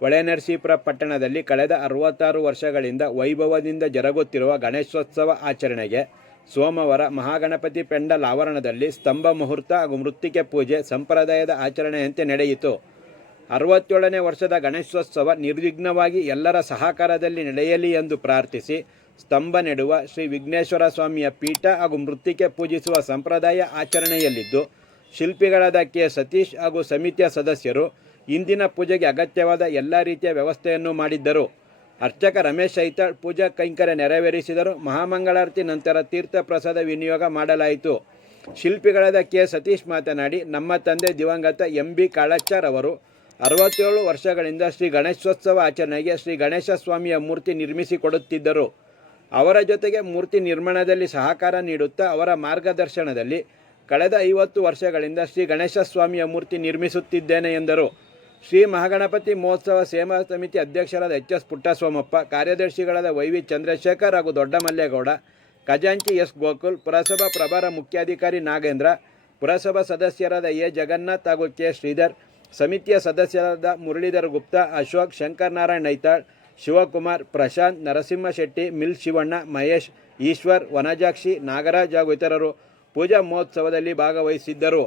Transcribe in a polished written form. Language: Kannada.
ಹೊಳೆನರಸೀಪುರ ಪಟ್ಟಣದಲ್ಲಿ ಕಳೆದ 66 ವರ್ಷಗಳಿಂದ ವೈಭವದಿಂದ ಜರುಗುತ್ತಿರುವ ಗಣೇಶೋತ್ಸವ ಆಚರಣೆಗೆ ಸೋಮವಾರ ಮಹಾಗಣಪತಿ ಪೆಂಡಲ್ ಆವರಣದಲ್ಲಿ ಸ್ತಂಭ ಮುಹೂರ್ತ ಹಾಗೂ ಮೃತ್ತಿಕೆ ಪೂಜೆ ಸಂಪ್ರದಾಯದ ಆಚರಣೆಯಂತೆ ನಡೆಯಿತು. 67ನೇ ವರ್ಷದ ಗಣೇಶೋತ್ಸವ ನಿರ್ವಿಘ್ನವಾಗಿ ಎಲ್ಲರ ಸಹಕಾರದಲ್ಲಿ ನಡೆಯಲಿ ಎಂದು ಪ್ರಾರ್ಥಿಸಿ ಸ್ತಂಭ ನೆಡುವ ಶ್ರೀ ವಿಘ್ನೇಶ್ವರ ಸ್ವಾಮಿಯ ಪೀಠ ಹಾಗೂ ಮೃತ್ತಿಕೆ ಪೂಜಿಸುವ ಸಂಪ್ರದಾಯ ಆಚರಣೆಯಲ್ಲಿದ್ದು, ಶಿಲ್ಪಿಗಳಾದ ಕೆ. ಸತೀಶ್ ಹಾಗೂ ಸಮಿತಿಯ ಸದಸ್ಯರು ಇಂದಿನ ಪೂಜೆಗೆ ಅಗತ್ಯವಾದ ಎಲ್ಲ ರೀತಿಯ ವ್ಯವಸ್ಥೆಯನ್ನು ಮಾಡಿದ್ದರು. ಅರ್ಚಕ ರಮೇಶ್ ಐತಾಳ್ ಪೂಜಾ ಕೈಂಕರ್ಯ ನೆರವೇರಿಸಿದರು. ಮಹಾಮಂಗಳಾರತಿ ನಂತರ ತೀರ್ಥ ಪ್ರಸಾದ ವಿನಿಯೋಗ ಮಾಡಲಾಯಿತು. ಶಿಲ್ಪಿಗಳಾದ ಕೆ. ಸತೀಶ್ ಮಾತನಾಡಿ, ನಮ್ಮ ತಂದೆ ದಿವಂಗತ ಎಂ. ಬಿ. ಕಾಳಾಚಾರ್ ಅವರು 67 ವರ್ಷಗಳಿಂದ ಶ್ರೀ ಗಣೇಶೋತ್ಸವ ಆಚರಣೆಗೆ ಶ್ರೀ ಗಣೇಶ ಸ್ವಾಮಿಯ ಮೂರ್ತಿ ನಿರ್ಮಿಸಿಕೊಡುತ್ತಿದ್ದರು. ಅವರ ಜೊತೆಗೆ ಮೂರ್ತಿ ನಿರ್ಮಾಣದಲ್ಲಿ ಸಹಕಾರ ನೀಡುತ್ತಾ ಅವರ ಮಾರ್ಗದರ್ಶನದಲ್ಲಿ ಕಳೆದ 50 ವರ್ಷಗಳಿಂದ ಶ್ರೀ ಗಣೇಶ ಸ್ವಾಮಿಯ ಮೂರ್ತಿ ನಿರ್ಮಿಸುತ್ತಿದ್ದೇನೆ ಎಂದರು. ಶ್ರೀ ಮಹಾಗಣಪತಿ ಮಹೋತ್ಸವ ಸೇವಾ ಸಮಿತಿ ಅಧ್ಯಕ್ಷರಾದ ಎಚ್. ಎಸ್. ಪುಟ್ಟಸ್ವಾಮಪ್ಪ, ಕಾರ್ಯದರ್ಶಿಗಳಾದ ವೈ. ವಿ. ಚಂದ್ರಶೇಖರ್ ಹಾಗೂ ದೊಡ್ಡಮಲ್ಲೇಗೌಡ, ಖಜಾಂಚಿ ಎಸ್. ಗೋಕುಲ್, ಪುರಸಭಾ ಪ್ರಭಾರ ಮುಖ್ಯಾಧಿಕಾರಿ ನಾಗೇಂದ್ರ, ಪುರಸಭಾ ಸದಸ್ಯರಾದ ಎ. ಜಗನ್ನಾಥ್ ಹಾಗೂ ಕೆ. ಶ್ರೀಧರ್, ಸಮಿತಿಯ ಸದಸ್ಯರಾದ ಮುರಳೀಧರ್ ಗುಪ್ತಾ, ಅಶೋಕ್, ಶಂಕರನಾರಾಯಣ್ ಐತಾಳ್, ಶಿವಕುಮಾರ್, ಪ್ರಶಾಂತ್, ನರಸಿಂಹ ಶೆಟ್ಟಿ, ಮಿಲ್ ಶಿವಣ್ಣ, ಮಹೇಶ್, ಈಶ್ವರ್, ವನಜಾಕ್ಷಿ, ನಾಗರಾಜ್ ಹಾಗೂ ಇತರರು ಪೂಜಾ ಮಹೋತ್ಸವದಲ್ಲಿ ಭಾಗವಹಿಸಿದ್ದರು.